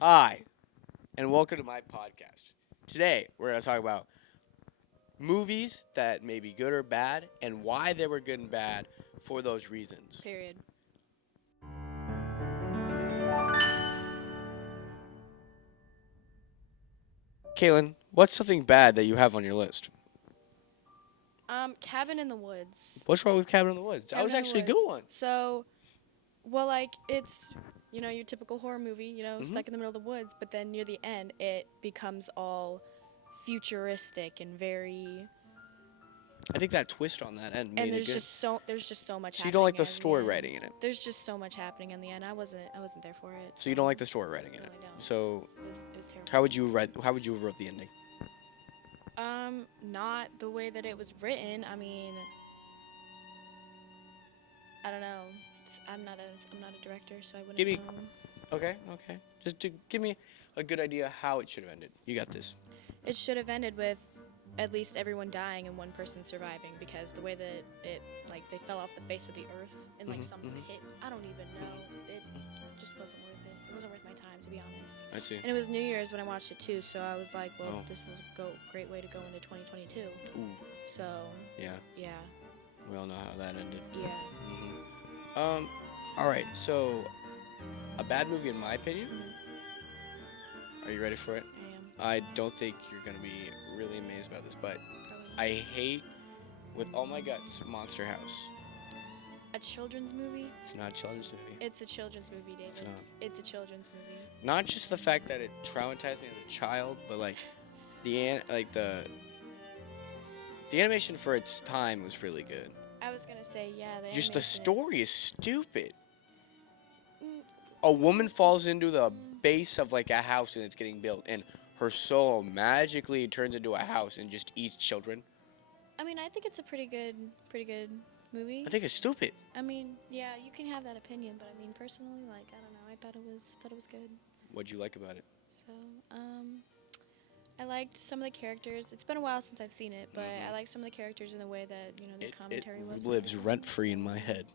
Hi, and welcome to my podcast. Today, we're going to talk about movies that may be good or bad and why they were good and bad for those reasons. Period. Kaylin, what's something bad that you have on your list? Cabin in the Woods. What's wrong with Cabin in the Woods? That was Cabin in the actually a Woods. good one. So, well, like it's your typical horror movie. Mhm. Stuck in the middle of the woods, but then near the end, it becomes all futuristic and very. I think that twist on that end made And it good. there's just so much. So you don't like the happening story end. writing in it. There's just so much happening in the end. I wasn't there for it. So you don't like the story writing in it. Really don't. So It was terrible. how would you have wrote the ending? Not the way that it was written. I mean, I don't know. I'm not a director, so I wouldn't Give me- know. Okay. Just to give me a good idea how it should have ended. You got this. It should have ended with at least everyone dying and one person surviving, because the way that it, like, they fell off the face of the earth in like some pit. I don't even know. It just wasn't worth it. It wasn't worth my time, to be honest. I see. And it was New Year's when I watched it too, so I was like, well, Oh. this is a great way to go into 2022. Ooh, So yeah. yeah, We all know how that ended. yeah. All right. So, a bad movie, in my opinion. Mhm. Are you ready for it? I am. I don't think you're gonna be really amazed about this, but Probably. I hate, with all my guts, Monster House. A children's movie? It's not a children's movie. It's a children's movie, David. It's not. It's a children's movie. Not just the fact that it traumatized me as a child, but like the animation for its time was really good. I was gonna say, yeah. Just the story is stupid. Mm. A woman falls into the base of like a house and it's getting built, and her soul magically turns into a house and just eats children. I mean, I think it's a pretty good movie. I think it's stupid. I mean, yeah, you can have that opinion, but I mean, personally, like, I don't know, I thought it was good. What'd you like about it? So, I liked some of the characters. It's been a while since I've seen it, but I liked some of the characters in the way that the commentary was. It lives rent free in my head.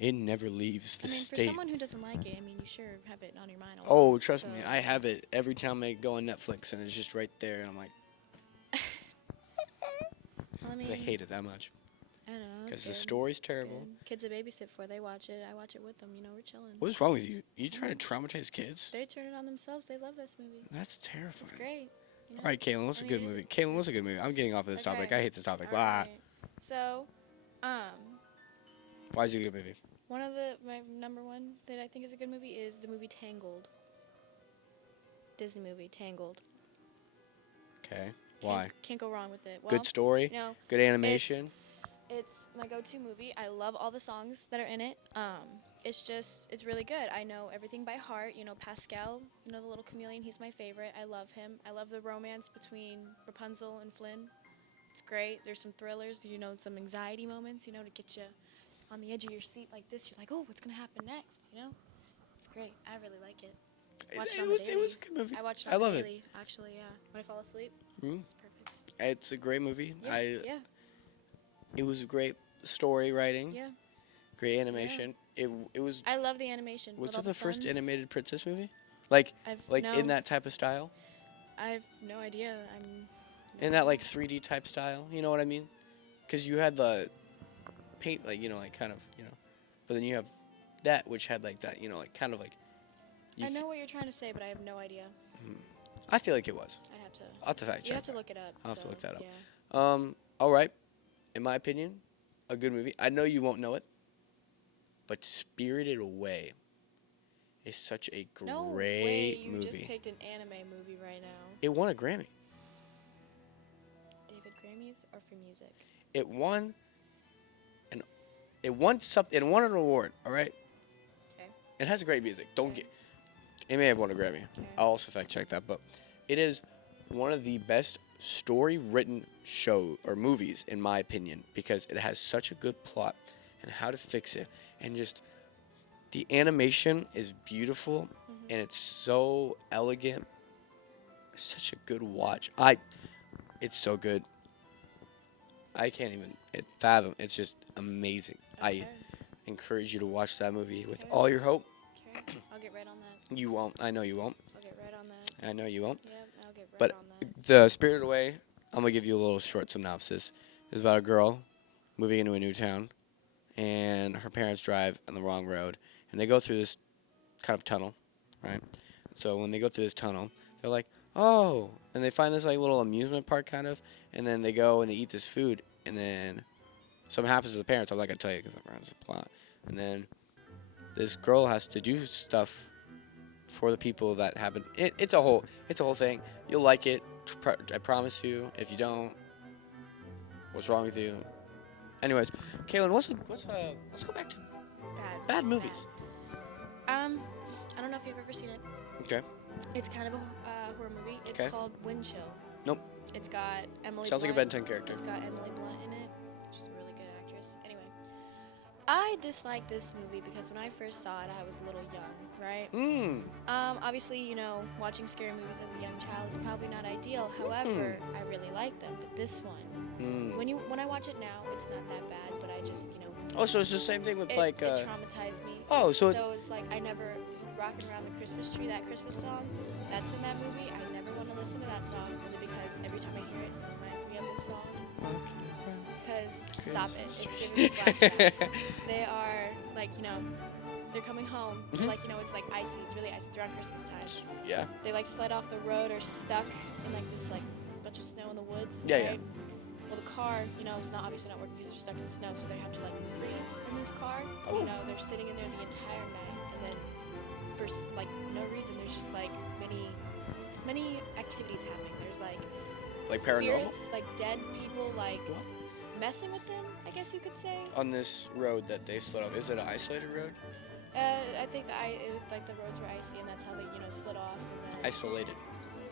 It never leaves the I mean, for state. someone who doesn't like it, I mean, you sure have it on your mind. Oh, trust me, so- I have it every time I go on Netflix, and it's just right there, and I'm like, Well, I mean, 'cause I hate it that much. I don't know. it's Because the good. story's It's terrible. good. Kids I babysit for, they watch it. I watch it with them. We're chilling. What's wrong with you? You trying to traumatize kids? They turn it on themselves. They love this movie. That's It's terrifying. great. All right, Caitlin, what's I a mean, good it is movie? Caitlin, what's a good movie? I'm getting off of this topic. Okay. I hate this topic. All Blah. right. So, Why is it a good movie? one of my number one that I think is a good movie is the movie Tangled. Disney movie Tangled. Okay. Why? Can't go wrong with it. Well, Good story. you know, Good animation. it's my go-to movie. I love all the songs that are in it. It's really good. I know everything by heart. Pascal, the little chameleon, he's my favorite. I love him. I love the romance between Rapunzel and Flynn. It's great. There's some thrillers, some anxiety moments, to get you on the edge of your seat like this. You're like, oh, what's going to happen next, It's great. I really like it. Watch it on the It was a good movie. I watch it I on the love it. daily, actually, yeah. When I fall asleep, Mhm. it's perfect. It's a great movie. Yeah, yeah, It was a great story writing. yeah. Great animation. It was. I love the animation. Was with all it the first suns. animated princess movie? Like No, in that type of style? I have no idea. In that like 3D type style? You know what I mean? Because you had the paint, like kind of, but then you have that which had like that, like kind of like. I know what you're trying to say, but I have no idea. I feel like it was. I'd have to. I'll have to fact You check. have to look it up. I'll have to look that up. Yeah. All right. In my opinion, a good movie. I know you won't know it, but Spirited Away is such a great No way, you movie. just picked an anime movie right now. It won a Grammy. David, Grammys are for music. It won something. It won an award. All right. Okay. It has great music. Don't Okay. get. It may have won a Grammy. Okay. I'll also fact check that, but it is one of the best story written show or movies in my opinion because it has such a good plot and how to fix it and just the animation is beautiful and it's so elegant. It's such a good watch. It's so good. I can't even fathom. It's just amazing. Okay. I encourage you to watch that movie with Okay. all your hope. Okay. I'll get right on that. You won't. I know you won't. I'll get right I know you won't. Yep, I'll get right But on that. the Spirited Away, I'm gonna give you a little short synopsis. It's about a girl moving into a new town, and her parents drive on the wrong road, and they go through this kind of tunnel, right? So when they go through this tunnel, they're like, oh, and they find this like little amusement park kind of, and then they go and they eat this food, and then something happens to the parents. I'm not gonna tell you because that ruins the plot. And then this girl has to do stuff for the people that haven't. It's a whole thing. You'll like it. I promise you. If you don't, what's wrong with you? Anyways, Kaylin, let's go back to bad movies. I don't know if you've ever seen it. Okay. It's kind of a horror movie. It's Okay. called Wind Chill. Nope. It's got Emily Sounds like a Blunt. Ben 10 character. It's got Emily Blunt in it. She's a really good actress. Anyway, I dislike this movie because when I first saw it, I was a little young, right? Obviously, watching scary movies as a young child is probably not ideal. However, I really like them. But this one, when I watch it now, it's not that bad. But I just, Oh, so it's the same thing with it traumatized me. Oh, so it's like I never rocking around the Christmas tree. That Christmas song that's in that movie. I never want to listen to that song really because every time I hear it, it reminds me of this song. Because stop it, it's giving me flashbacks. They are like they're coming home. Like it's like icy. It's really icy. It's around Christmas time. Yeah. They like sled off the road or stuck in like this like bunch of snow in the woods. Yeah, right? Well, the car, it's obviously not working because they're stuck in the snow, so they have to like freeze in this car. Oh. They're sitting in there the entire night, and then for like no reason, there's just like many activities happening. There's like paranormal spirits, like dead people, like messing with them. I guess you could say. on this road that they slid off. Is it an isolated road? I think it was like the roads were icy, and that's how they slid off. And then, Isolated.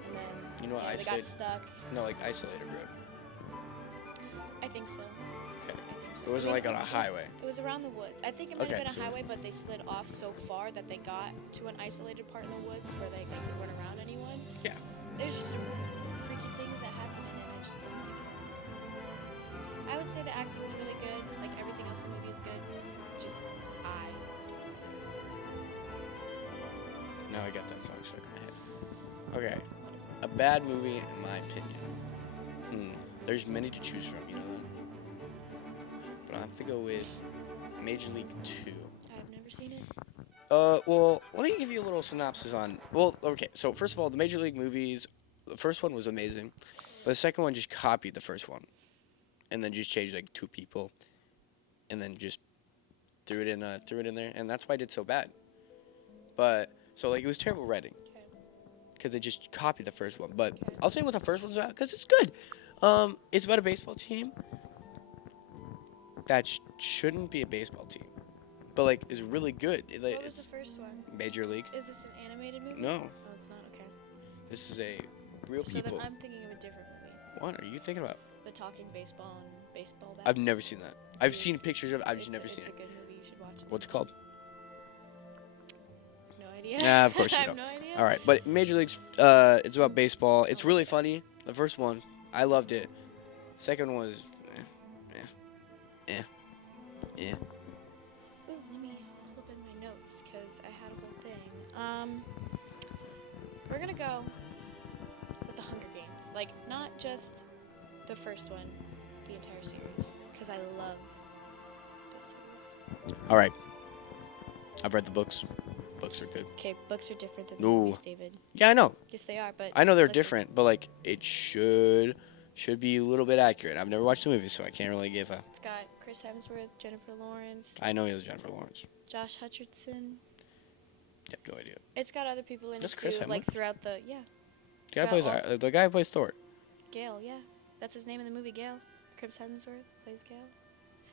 And then You know what they got isolated? stuck. No, like isolated road. I think so. Okay. I think so. It wasn't like on a highway. It was around the woods. I think it might Okay, have been so- a highway, but they slid off so far that they got to an isolated part in the woods where they weren't around anyone. Yeah. There's just some freaky things that happen in it, and I just don't like it. I would say the acting is really good. Like everything else in the movie is good. Just Now I got that song stuck in my head. Okay. A bad movie, in my opinion. There's many to choose from, you know that? But I'll have to go with Major League 2. I've never seen it. Well, let me give you a little synopsis on. Well, okay. So first of all, the Major League movies, the first one was amazing, but the second one just copied the first one, and then just changed like 2 people, and then just threw it in there, and that's why it did so bad. But so like it was terrible writing, because they just copied the first one. But I'll say what the first one's about, because it's good. It's about a baseball team that shouldn't be a baseball team, but like is really good. What was the first one? Major League. Is this an animated movie? No. Oh, it's not. Okay. This is a real So people. then I'm thinking of a different movie. What are you thinking about? The Talking Baseball and Baseball Bat. I've never seen that. I've seen pictures of it. I've just never seen It's it. a good movie. You should watch it. What's it called? No idea. Yeah, of course you I don't. have no idea. All right, but Major League's, it's about baseball. It's really funny. The first one, I loved it. Second one was, Ooh, let me flip in my notes because I had a whole thing. We're gonna go with the Hunger Games. Like, not just the first one, the entire series, because I love this series. All right. I've read the books. Books are good. Okay, books are different than the No. movies, David. Yeah, I know. Yes, they are, but I know they're listen, different, but like it should be a little bit accurate. I've never watched the movie, so I can't really give a. It's got Chris Hemsworth, Jennifer Lawrence, I know he was Jennifer Lawrence. Josh Hutcherson. Yeah, no idea. It's got other people in Just it Chris too, like Hemsworth? throughout the The guy who plays Thor. Gale, yeah. That's his name in the movie, Gale. Chris Hemsworth plays Gale.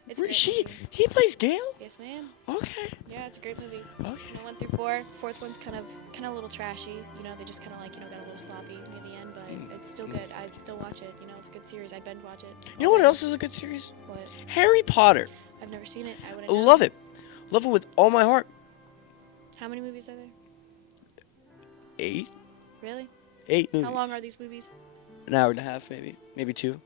It's Where- great She movie. he plays Gale. Yes, ma'am. Okay. Yeah, it's a great movie. Okay. 1 through 4. Fourth one's kind of a little trashy. They just kind of like got a little sloppy near the end, but it's still good. I'd still watch it. It's a good series. I'd binge watch it. You know what else is a good series? What? Harry Potter. I've never seen it. I wouldn't. Love it. Love it with all my heart. How many movies are there? 8 Really? movies. How long are these movies? An hour and a half, maybe 2.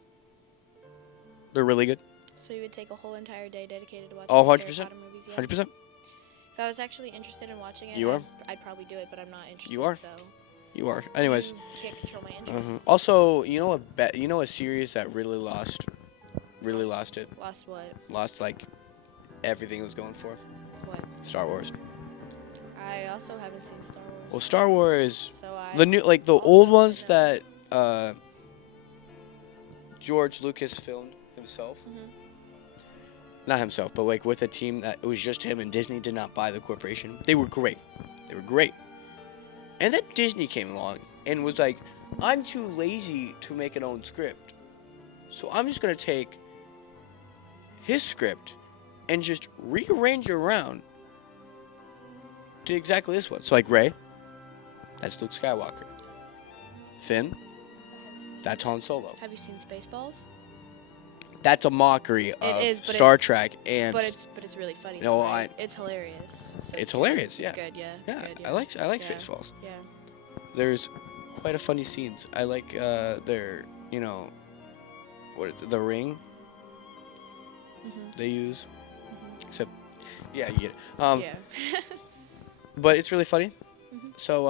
They're really good. So you would take a whole entire day dedicated to watching Oh, these Harry 100%. Potter movies? Yeah. 100%. If I was actually interested in watching it, You are? I'd probably do it, but I'm not interested. You are? So You are. Anyways. Can't control my interests. Also, you know a series that really lost it. Lost what? Lost like everything it was going for. What? Star Wars. I also haven't seen Star Wars. Well, Star Wars, So I the new the also old ones know. that George Lucas filmed himself. Mhm. Not himself, but like with a team that it was just him, and Disney did not buy the corporation. They were great. They were great. And then Disney came along and was like, I'm too lazy to make an own script. So I'm just going to take his script and just rearrange it around to exactly this one. So like Rey, that's Luke Skywalker. Finn, that's Han Solo. Have you seen Spaceballs? That's a mockery of is, but Star Trek and But it's really funny. No, right? It's hilarious. So it's hilarious, yeah. It's good, yeah. It's yeah, good, I like Yeah. Spaceballs. Yeah. There's quite a funny scenes. I like their, what is it, the ring Mhm. they use. Mhm. Except, yeah, you get it. Yeah. But it's really funny. Mhm. So,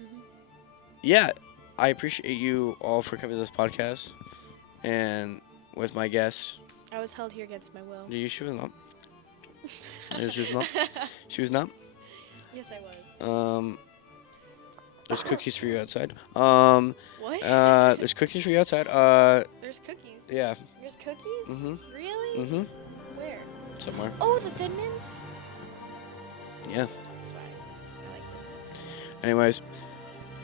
Mhm. yeah, I appreciate you all for coming to this podcast and with my guest. I was held here against my will. She was not. She was not. She was not. Yes, I was. There's cookies for you outside. What? There's cookies for you outside. There's cookies. Yeah. There's cookies? Mhm. Really? Mhm. Where? Somewhere. Oh, the Thin Mints? Yeah. That's fine. I like Thin Mints. Anyways,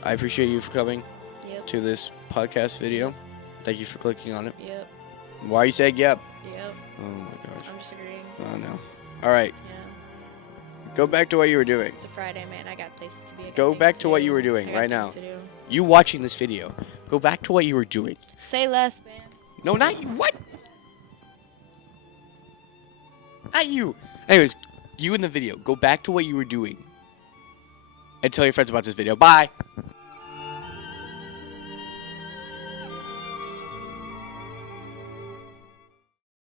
I appreciate you for coming Yep. to this podcast video. Thank you for clicking on it. Yep. Why are you saying yep? Yep. Oh my gosh. I'm just agreeing. Oh no. All right. Yeah. Go back to what you were doing. It's a Friday, man. I got places to be. I got Go things back to do. what you were doing I got right things now. to do. You watching this video. Go back to what you were doing. Say less, man. No, not you. What? Not you. Anyways, you in the video. Go back to what you were doing. And tell your friends about this video. Bye.